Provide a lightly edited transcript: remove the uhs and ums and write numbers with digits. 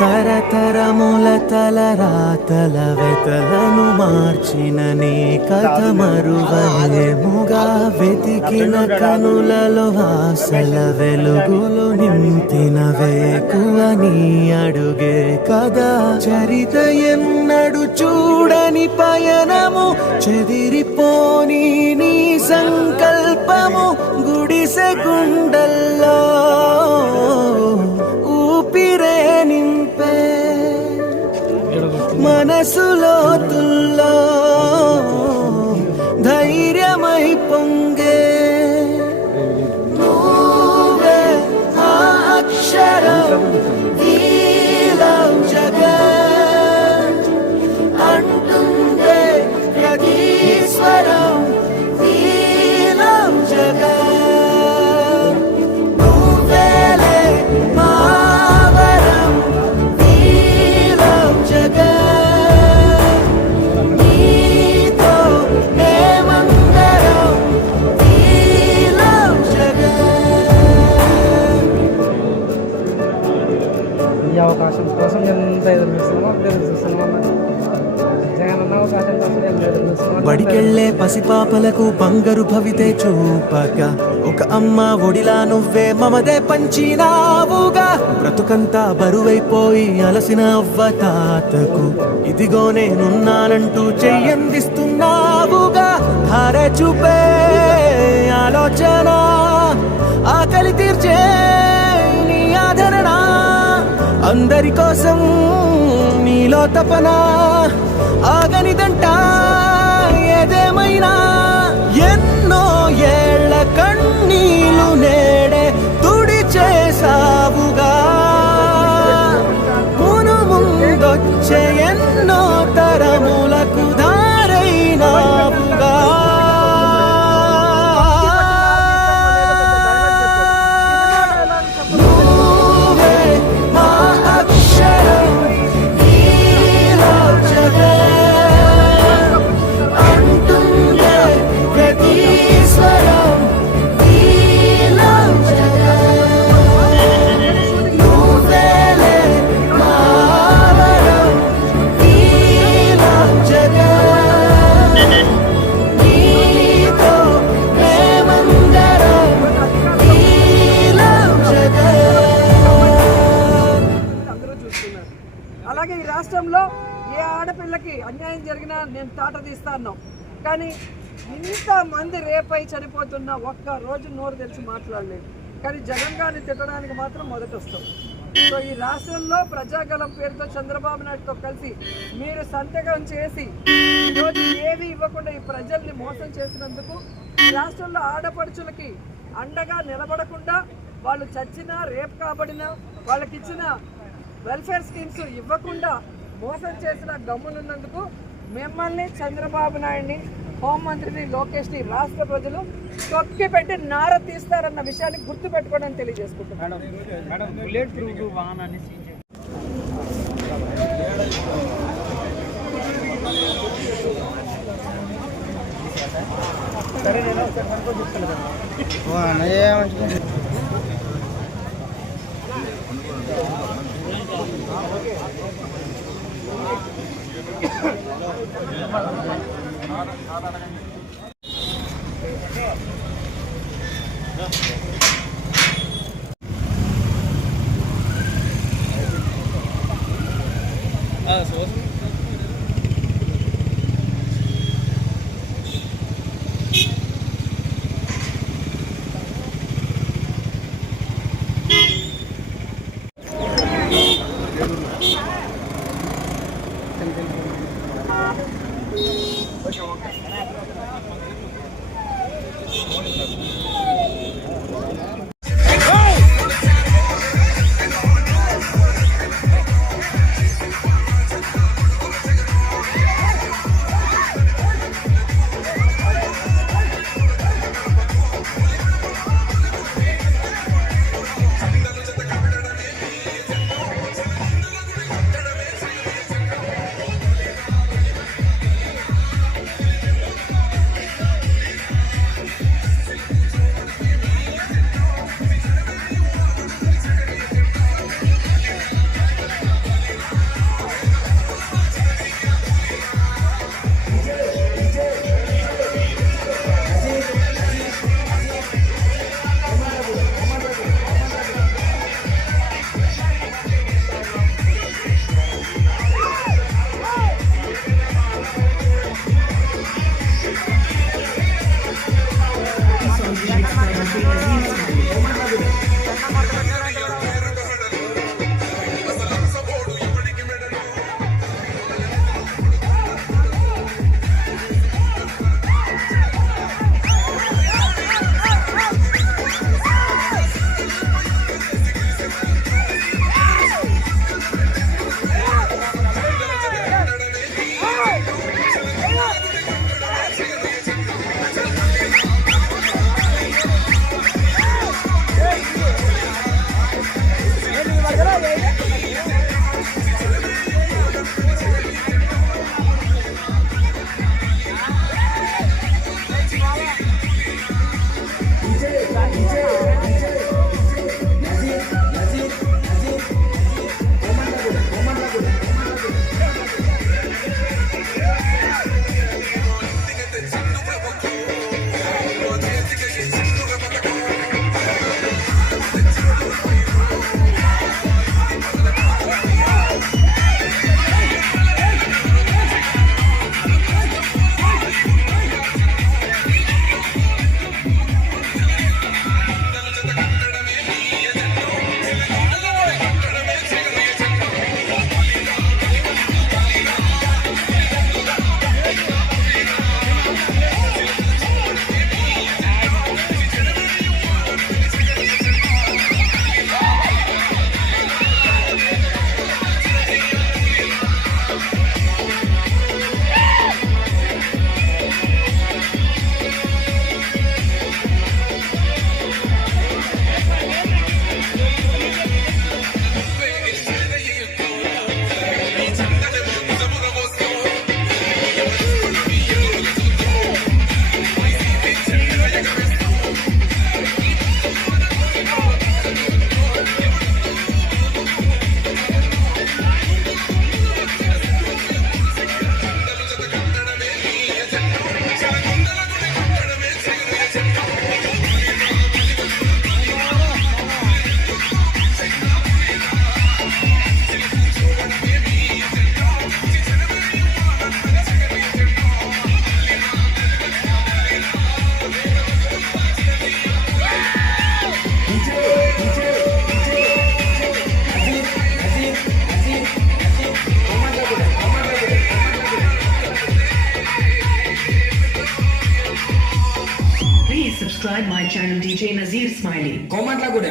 తరతరముల తలరాతల వెతలను మార్చిన నీ కథ మరువలేముగా వెతికిన కనులలో ఆశల వెలుగులు నింపిన వేకువ నీ అడుగే కదా చరిత ఎన్నడు చూడని పయనము చెదిరిపోని నీ సంకల్పము గుడిసె గుండల్లో ఊపిరే నింపే మనసులో తుల్లో ధైర్యమై పొంగే నువ్వే ఆ అక్షరం నీలం జగత్ అంటుందే ప్రతి స్వరం నీలం జగత్ నువ్వేలే మావరం నీలం జగత్ నీతో ఏ మంగళం నీలం జగత్. ఈ అవకాశం కోసం ఎంత ఎదురు చూస్తున్నామో జగనన్న అవకాశం కోసం ఎంత ఎదురు చూస్తున్నాం. బడికెళ్ళే పసిపాపలకు బంగారు భవితే చూపక ఒక అమ్మ ఒడిలా నువ్వే మమదే పంచినావుగా బ్రతుకంతా బరువైపోయి అలసిన అవ్వ తాతకు ఇదిగో నేనున్నానంటూ చెయ్యందిస్తున్నావుగా ధారే చూపే ఆలోచన ఆకలి తీర్చే నీ ఆదరణ అందరి కోసం నీలో తపన ఆగనిదంట ఏదేమైనా ఎన్నో ఏళ్ల కన్నీలు నేడే తుడి చేసావుగా మును ముందొచ్చే ఎన్నో తరములకు దారైనావుగా నువ్వే మా అక్షరం నీలం జగత్ అంటుందే ప్రతి స్వరం నీలం జగత్ నువ్వేలే మావరం నీలం జగత్ నీతో ప్రేమందరం నీలం జగత్. అందరూ చూస్తున్నారు. అలాగే ఈ రాష్ట్రంలో ఏ ఆడపిల్లకి అన్యాయం జరిగినా నేను తాట తీస్తాను, కానీ ఇంతమంది రేపై చనిపోతున్న ఒక్క రోజు నోరు తెరిచి మాట్లాడలేదు. కానీ జగన్ గారిని తిట్టడానికి మాత్రం మొదట వస్తాం. సో ఈ రాష్ట్రంలో ప్రజాగలం పేరుతో చంద్రబాబు నాయుడుతో కలిసి మీరు సంతకం చేసి ఈరోజు ఏవి ఇవ్వకుండా ఈ ప్రజల్ని మోసం చేసినందుకు ఈ రాష్ట్రంలో ఆడపడుచులకి అండగా నిలబడకుండా వాళ్ళు చచ్చినా రేపు కాబడినా వాళ్ళకి ఇచ్చిన వెల్ఫేర్ స్కీమ్స్ ఇవ్వకుండా మోసం చేసిన గమ్మునున్నందుకు మిమ్మల్ని చంద్రబాబు నాయుడిని హోంమంత్రిని లోకేష్ని రాష్ట్ర ప్రజలు తొక్కి పెట్టి నార తీస్తారన్న విషయాన్ని గుర్తుపెట్టుకోవడానికి తెలియజేసుకుంటున్నాను. Please subscribe my channel DJ Nazir Smiley. కామెంట్లా కూడా